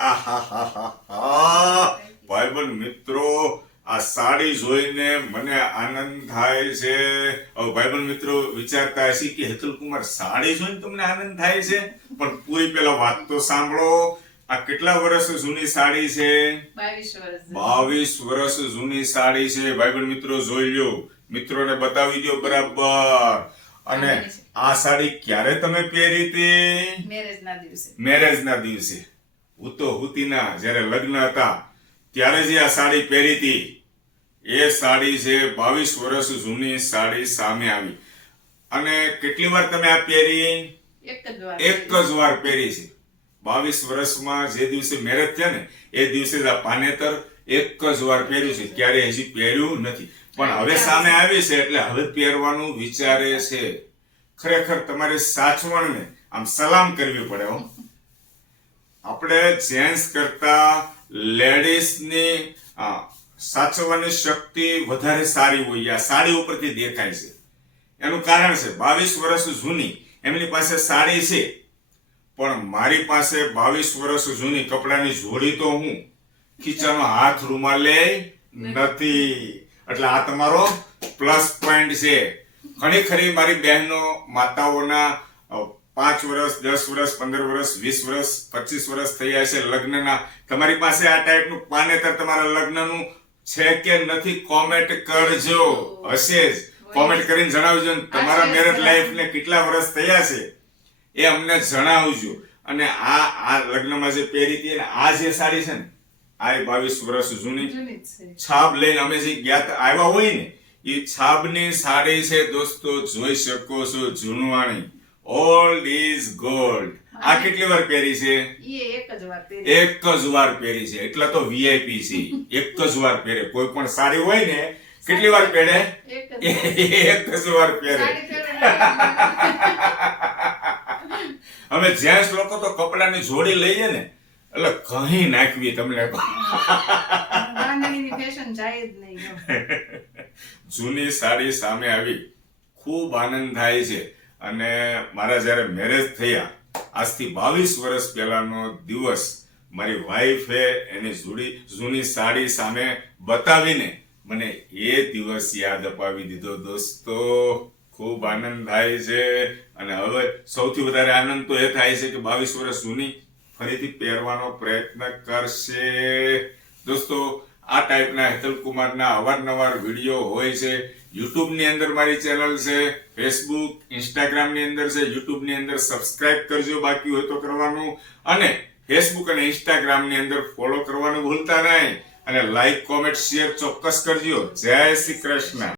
આહાહાહા. ભાઈબંધ મિત્રો, આ સાડી જોઈને મને આનંદ થાય છે. હવે ભાઈબંધ મિત્રો વિચારતા હશે કે હેતલકુમાર સાડી જોઈને તમને આનંદ થાય છે, પણ પૂરી પેલા વાત તો સાંભળો. આ કેટલા વર્ષ જૂની સાડી છે? 22 વર્ષ. 22 વર્ષ જૂની સાડી છે. ભાઈબંધ મિત્રો જોઈ લ્યો, મિત્રોને બતાવી દો બરાબર. અને આ સાડી ક્યારે તમે પહેરી હતી? મેરેજના દિવસે. મેરેજના દિવસે, હુતીના જ્યારે લગ્ન હતા ત્યારે જે આ સાડી પહેરી હતી, એ સાડી છે 22 વર્ષ જૂની સાડી સામે આવી. અને કેટલી વાર તમે આ પહેરી? એક જ વાર. એક જ વાર પહેરી છે. 22 વર્ષમાં જે દિવસે મેરેજ થયા ને એ દિવસે જ આ પાનેતર એક જ વાર પહેર્યું છે, ક્યારે હજી પહેર્યું નથી. પણ હવે સામે આવી છે એટલે હવે પહેરવાનું વિચારે છે. ખરેખર તમારે સાચવણને આમ સલામ કરવી પડે હો. આપણે જેન્ટ્સ કરતા લેડીઝની સાચવવાની શક્તિ વધારે સારી હોય. આ સાડી ઉપરથી દેખાય છે. એનું કારણ છે 22 વર્ષ જૂની એમની પાસે સાડી છે, પણ મારી પાસે 22 વર્ષ જૂની કપડાની જોડી તો હું ખીચાનો હાથ રૂમાલે નથી. એટલે આ તમારો પ્લસ પોઈન્ટ છે. ઘણી ખરી મારી બહેનો માતાઓના 5 વર્ષ 10 વર્ષ 15 વર્ષ 20 વર્ષ 25 વર્ષ થયા છે લગ્નના. તમારી પાસે આ ટાઈપનું પાનેતર તમારા લગ્નનું છે કે નથી? કોમેન્ટ કરજો. હશે જ, કોમેન્ટ કરીને જણાવજો. તમારા મેરેજ લાઈફ ને કેટલા વર્ષ થયા છે એ અમને જણાવજો. અને આ લગ્નમાં જે પહેરી હતી ને આ જે સાડી છે ને, આ 22 વર્ષ જૂની છાપ લઈને અમે જે ગયા આવ્યા હોય ને, એ છાપની સાડી છે દોસ્તો. જોઈ શકો છો, જૂનવાણી. Old is gold. આ કેટલી વાર પહેરી છે? એક જ વાર પહેરી. એક જ વાર પહેરી છે. એટલા તો વીઆઈપી છે. એક જ વાર પહેરે. કોઈ પણ સાડી હોય ને કેટલી વાર પહેરે? એક જ વાર પહેરે. અમે જેન્ટ્સ લોકો તો કપડાની જોડી લઈએ ને એટલે કहीं નાખવી તમને. ફેશન જાય જ નહીં. જૂની સાડી સામે આવી, ખૂબ આનંદ થાય છે. અને મારા જ્યારે મેરેજ થયા આજથી 22 વર્ષ પહેલાનો દિવસ મારી વાઈફે એની જૂની સાડી સામે બતાવીને મને એ દિવસ યાદ અપાવી દીધો દોસ્તો. ખૂબ આનંદ થાય છે. અને હવે સૌથી વધારે આનંદ તો એ થાય છે કે 22 વર્ષ જૂની ફરીથી પહેરવાનો પ્રયત્ન કરશે. દોસ્તો, આ ટાઈપના હેતલકુમારના અવારનવાર વિડીયો હોય છે. યુટ્યુબ ની અંદર મારી ચેનલ છે, ફેસબુક ઇન્સ્ટાગ્રામ ની અંદર છે. યુટ્યુબ ની અંદર સબસ્ક્રાઇબ કરજો, બાકી હોય તો કરવાનું. અને ફેસબુક અને ઇન્સ્ટાગ્રામ ની અંદર ફોલો કરવાનું ભૂલતા નહીં. અને લાઈક કોમેન્ટ શેર ચોક્કસ કરજો. જય શ્રી કૃષ્ણ.